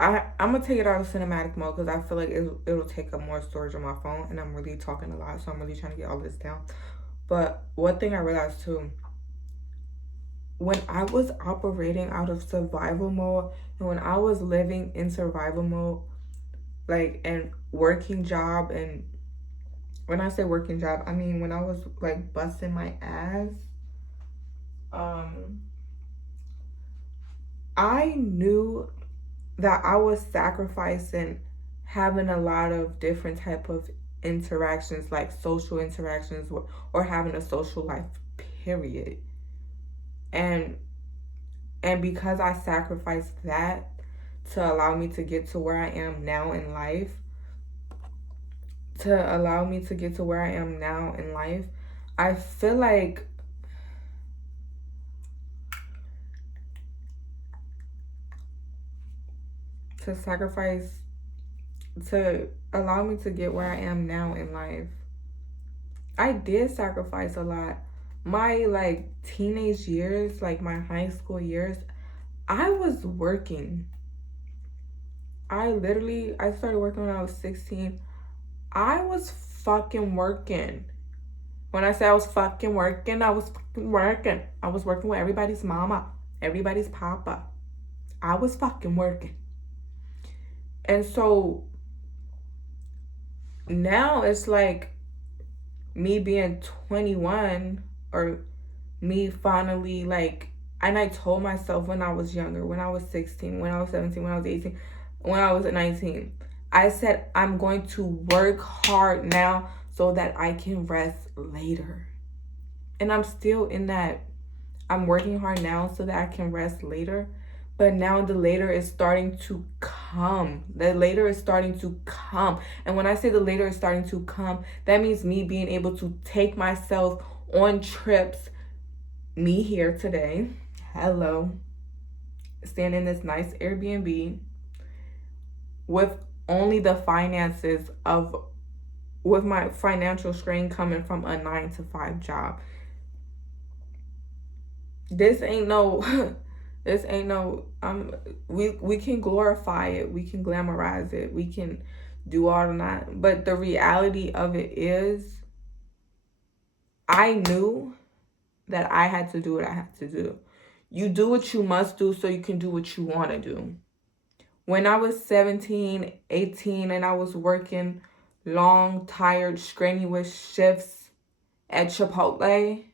I'm gonna take it out of cinematic mode because I feel like it'll take up more storage on my phone, and I'm really talking a lot, so I'm really trying to get all this down. But one thing I realized too, when I was operating out of survival mode and when I was living in survival mode, like and working job, and when I say working job, I mean when I was like busting my ass, um, I knew that I was sacrificing having a lot of different type of interactions, like social interactions, or having a social life, period. And because I sacrificed that to allow me to get to where I am now in life, I feel like to sacrifice to allow me to get where I am now in life, I did sacrifice a lot. My like teenage years, like my high school years, I was working. I started working when I was 16. I was fucking working. When I say I was fucking working, I was fucking working. I was working with everybody's mama, everybody's papa. I was fucking working. And so now it's like me being 21, or me finally like, and I told myself when I was younger, when I was 16, when I was 17, when I was 18, when I was 19, I said I'm going to work hard now so that I can rest later. And I'm still in that. I'm working hard now so that I can rest later. But now the later is starting to come. The later is starting to come. And when I say the later is starting to come, that means me being able to take myself on trips. Me here today. Hello. Staying in this nice Airbnb with only the finances of, with my financial strain coming from a 9 to 5 job. This ain't no this ain't no we can glorify it, we can glamorize it, we can do all of that, but the reality of it is I knew that I had to do what I had to do. You do what you must do so you can do what you want to do. When I was 17, 18, and I was working long, tired, strenuous shifts at Chipotle,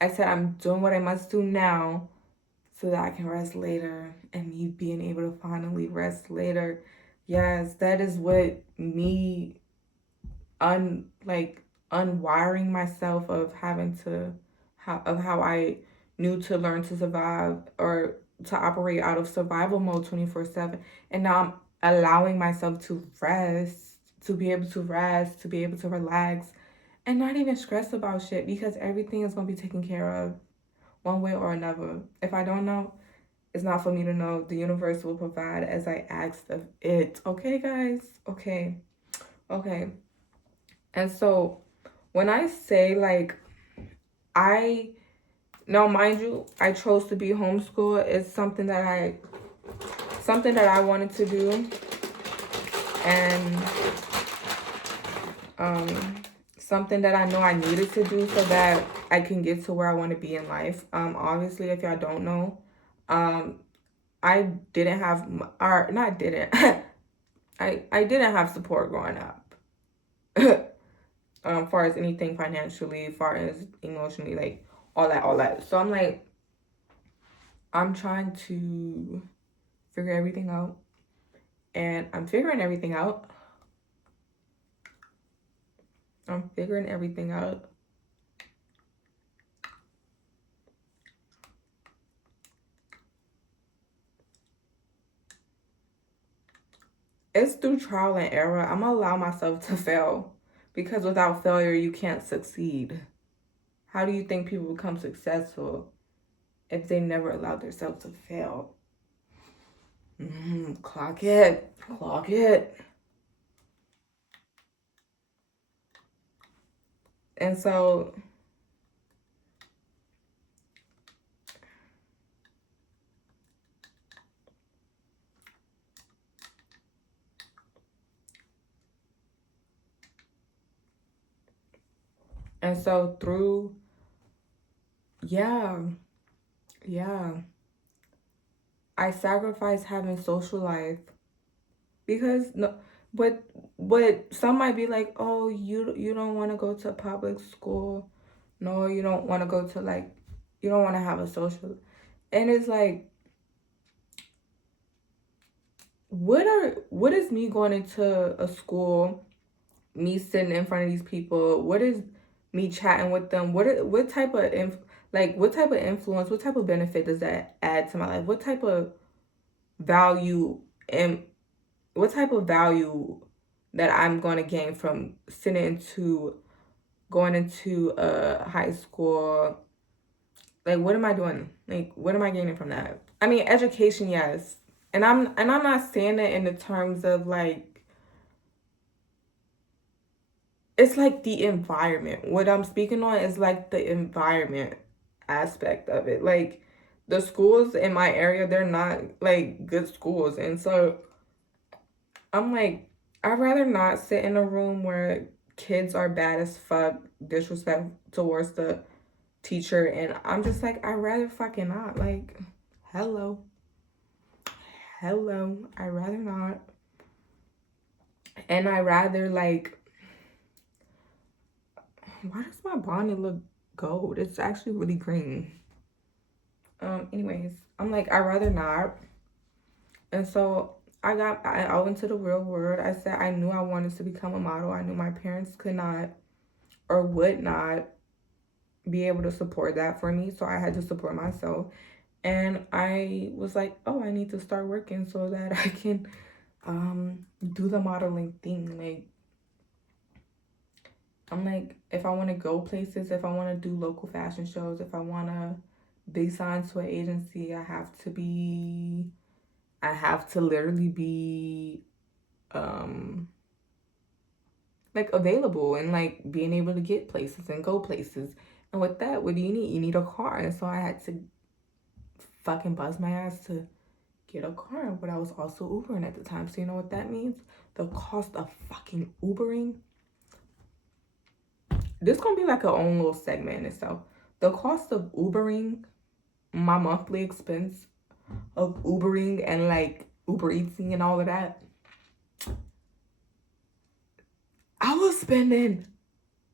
I said, I'm doing what I must do now so that I can rest later. And me being able to finally rest later. Yes, that is what me unwiring myself of having to, how I knew to learn to survive, or to operate out of survival mode 24/7. And now I'm allowing myself to rest, to be able to rest, to be able to relax, and not even stress about shit, because everything is going to be taken care of one way or another. If I don't know, it's not for me to know. The universe will provide as I asked of it. Okay, guys? Okay. Okay. And so when I say like, I, now mind you, I chose to be homeschooled. It's something that I wanted to do. And something that I know I needed to do so that I can get to where I want to be in life. Obviously, if y'all don't know, I didn't have, or not didn't, I didn't have support growing up. Far as anything financially, far as emotionally, like all that. So I'm like, I'm trying to figure everything out, and I'm figuring everything out. I'm figuring everything out. It's through trial and error. I'm gonna allow myself to fail, because without failure, you can't succeed. How do you think people become successful if they never allow themselves to fail? Clock it. Clock it. And so And so through, yeah, yeah, I sacrificed having social life because no, but some might be like, oh, you don't want to go to public school, no, you don't want to go to like, you don't want to have a social, and it's like, what is me going into a school, me sitting in front of these people, what is me chatting with them, what type of what type of influence, what type of benefit does that add to my life, what type of value and what type of value that I'm going to gain from sitting into going into a high school. Like, what am I doing? Like, what am I gaining from that? I mean, education, yes. And I'm not saying it in the terms of like, it's like the environment. What I'm speaking on is like the environment aspect of it. Like, the schools in my area, they're not like good schools. And so I'm like, I'd rather not sit in a room where kids are bad as fuck, disrespect towards the teacher, and I'm just like, I'd rather fucking not. Like, hello. Hello. I'd rather not. And I rather like, why does my bonnet look gold? It's actually really green. Anyways, I'm like, I'd rather not. And so I went to the real world. I said I knew I wanted to become a model. I knew my parents could not or would not be able to support that for me. So I had to support myself. And I was like, oh, I need to start working so that I can do the modeling thing. Like, I'm like, if I want to go places, if I want to do local fashion shows, if I want to be signed to an agency, I have to literally be like available and like being able to get places and go places. And with that, what do you need? You need a car. And so I had to fucking buzz my ass to get a car, but I was also Ubering at the time. So you know what that means? The cost of fucking Ubering. This gonna be like a own little segment in itself. The cost of Ubering, my monthly expense of Ubering and like Uber Eating and all of that. I was spending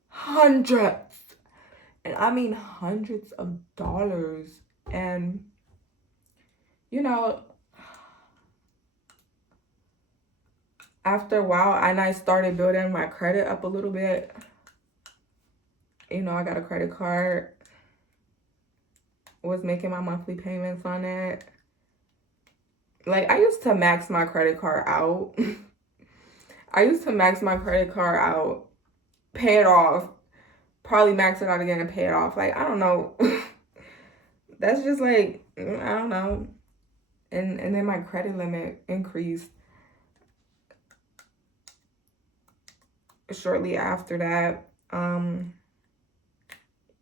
hundreds, and I mean hundreds of dollars. And you know, after a while, and I started building my credit up a little bit. You know, I got a credit card, was making my monthly payments on it. Like, I used to max my credit card out. I used to max my credit card out, pay it off, probably max it out again and pay it off. Like, I don't know. That's just like, I don't know. And then my credit limit increased shortly after that.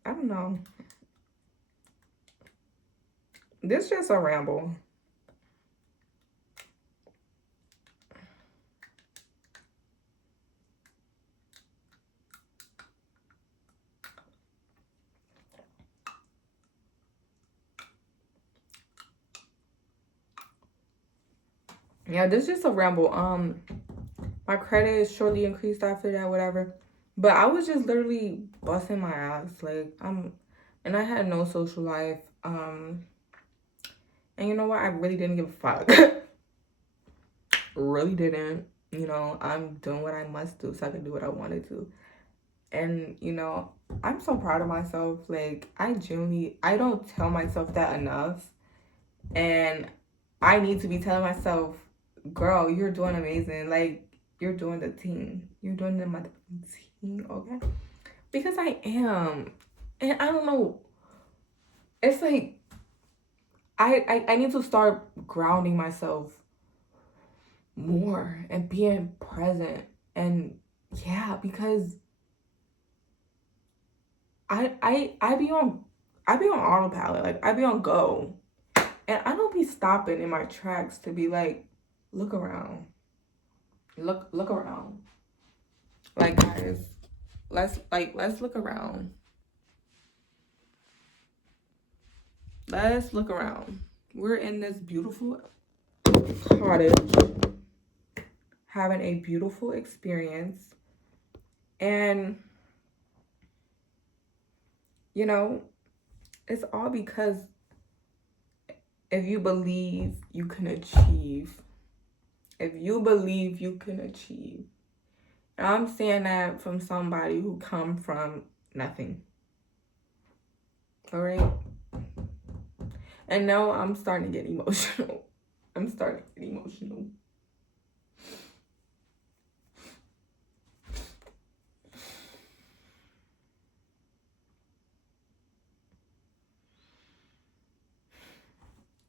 I don't know. This just a ramble. Yeah, this is just a ramble. My credit is shortly increased after that, whatever. But I was just literally busting my ass. Like, and I had no social life. And you know what? I really didn't give a fuck. Really didn't. You know, I'm doing what I must do so I can do what I wanted to. And, you know, I'm so proud of myself. Like, I don't tell myself that enough. And I need to be telling myself, girl, you're doing amazing. Like, you're doing the team. You're doing the team, okay? Because I am. And I don't know. It's like, I need to start grounding myself more and being present. And yeah, because I be on autopilot. Like, I be on go. And I don't be stopping in my tracks to be like, look around. Look around. Like, guys, let's look around. Let's look around. We're in this beautiful cottage, having a beautiful experience. And, you know, it's all because if you believe you can achieve, if you believe you can achieve. And I'm saying that from somebody who come from nothing. All right? And now I'm starting to get emotional. I'm starting to get emotional.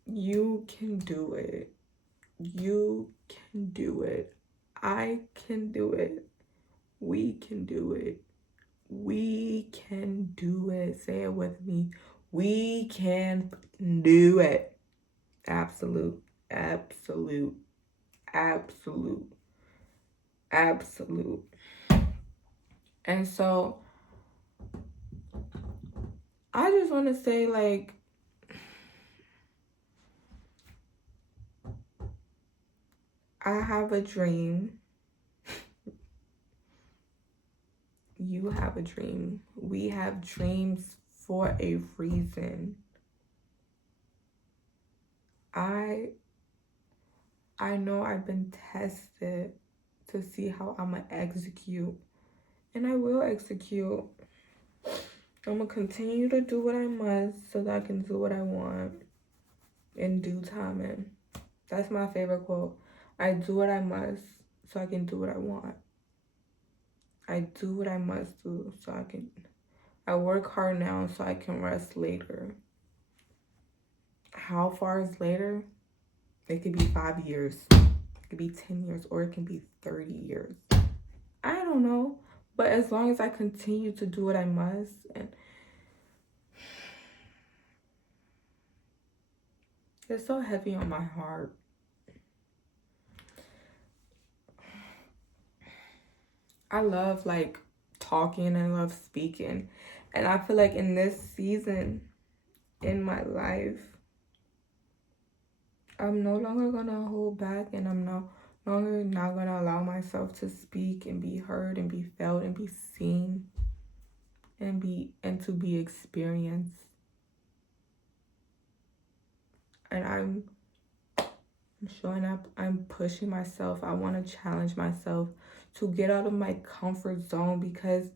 You can do it. You can do it. I can do it. We can do it. We can do it. Say it with me. We can do it. Absolute, absolute, absolute, absolute. And so I just want to say, like, I have a dream. You have a dream. We have dreams for a reason. I know I've been tested to see how I'm gonna execute, and I will execute. I'm gonna continue to do what I must so that I can do what I want in due time. And that's my favorite quote. I do what I must so I can do what I want. I do what I must do so I work hard now so I can rest later. How far is later? It could be 5 years. It could be 10 years, or it can be 30 years. I don't know. But as long as I continue to do what I must, and it's so heavy on my heart. I love like talking and love speaking. And I feel like in this season in my life, I'm no longer gonna hold back, and I'm no longer not gonna allow myself to speak and be heard and be felt and be seen and to be experienced. And I'm showing up, I'm pushing myself. I want to challenge myself to get out of my comfort zone, because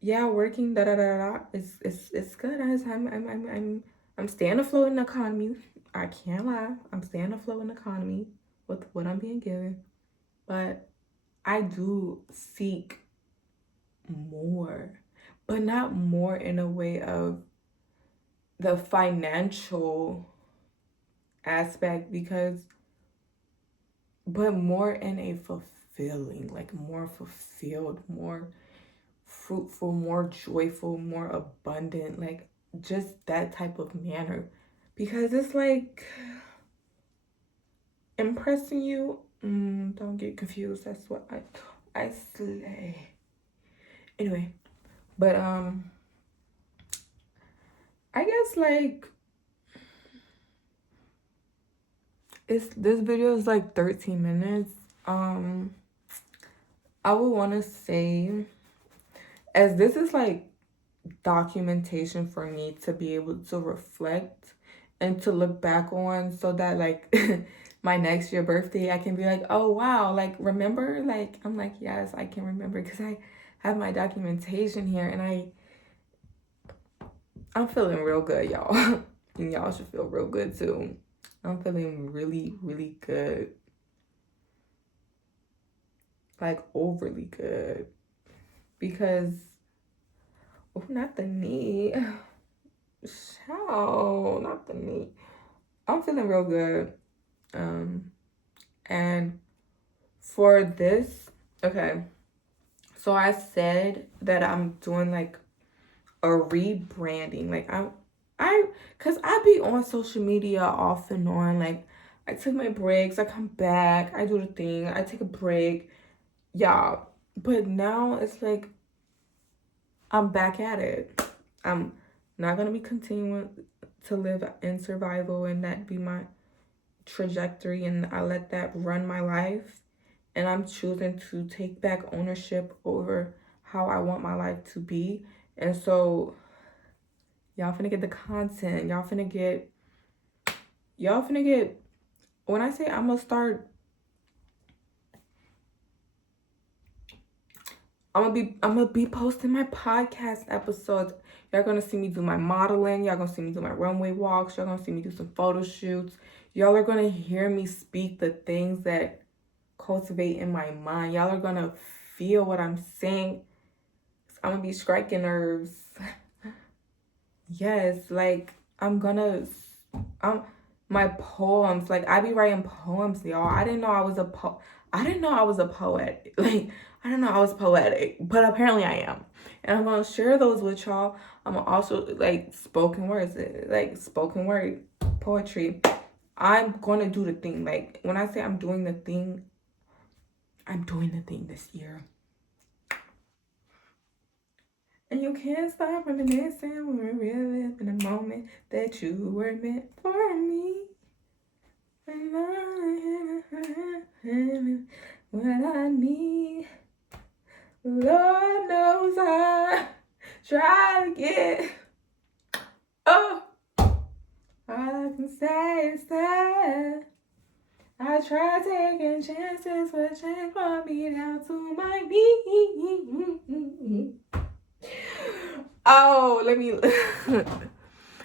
yeah, working it's good. I'm staying afloat in the economy. I can't lie. I'm staying afloat in the economy with what I'm being given. But I do seek more, but not more in a way of the financial aspect, but more in a fulfilling, like more fulfilled, more fruitful, more joyful, more abundant, like just that type of manner. Because it's like impressing you. Don't get confused. That's what I slay. Anyway, but I guess like this video is like 13 minutes. I would want to say, as this is like documentation for me to be able to reflect and to look back on, so that like my next year birthday I can be like, oh wow, like remember, like I'm like, yes, I can remember, because I have my documentation here, and I'm feeling real good, y'all. And y'all should feel real good too. I'm feeling really, really good. Like overly good. Because, oh, not the knee. Child, not the knee. I'm feeling real good. And for this, okay. So I said that I'm doing like a rebranding. Like cause I be on social media off and on. Like I took my breaks, I come back, I do the thing, I take a break. Y'all. But now it's like I'm back at it. I'm not gonna be continuing to live in survival and that be my trajectory, and I let that run my life. And I'm choosing to take back ownership over how I want my life to be. And so y'all finna get the content. Y'all finna get when I say I'm gonna be posting my podcast episodes. Y'all gonna see me do my modeling. Y'all gonna see me do my runway walks. Y'all gonna see me do some photo shoots. Y'all are gonna hear me speak the things that cultivate in my mind. Y'all are gonna feel what I'm saying. I'm gonna be striking nerves. Yes, like I'm my poems. Like I be writing poems, y'all. I didn't know I was a poet. Like I didn't know I was poetic, but apparently I am. And I'm gonna share those with y'all. I'm gonna also like spoken word poetry. I'm gonna do the thing. Like when I say I'm doing the thing, I'm doing the thing this year. And you can't stop reminiscing when we're reliving the moment that you were meant for me. What I need, Lord knows I try to get. Oh, all I can say is that I try taking chances, but change brought me down to my knees. Oh, let me.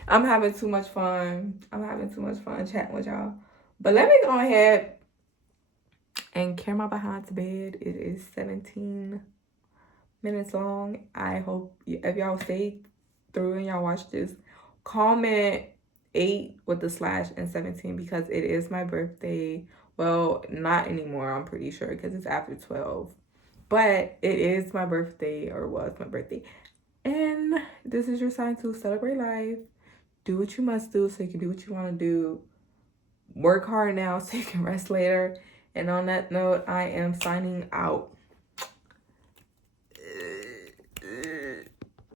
I'm having too much fun. I'm having too much fun chatting with y'all. But let me go ahead and carry my behind to bed. It is 17 minutes long. I hope if y'all stayed through and y'all watch this, comment 8 with the slash and 17 because it is my birthday. Well, not anymore, I'm pretty sure, because it's after 12. But it is my birthday, or was my birthday. And this is your sign to celebrate life. Do what you must do so you can do what you want to do. Work hard now so you can rest later. And on that note, I am signing out.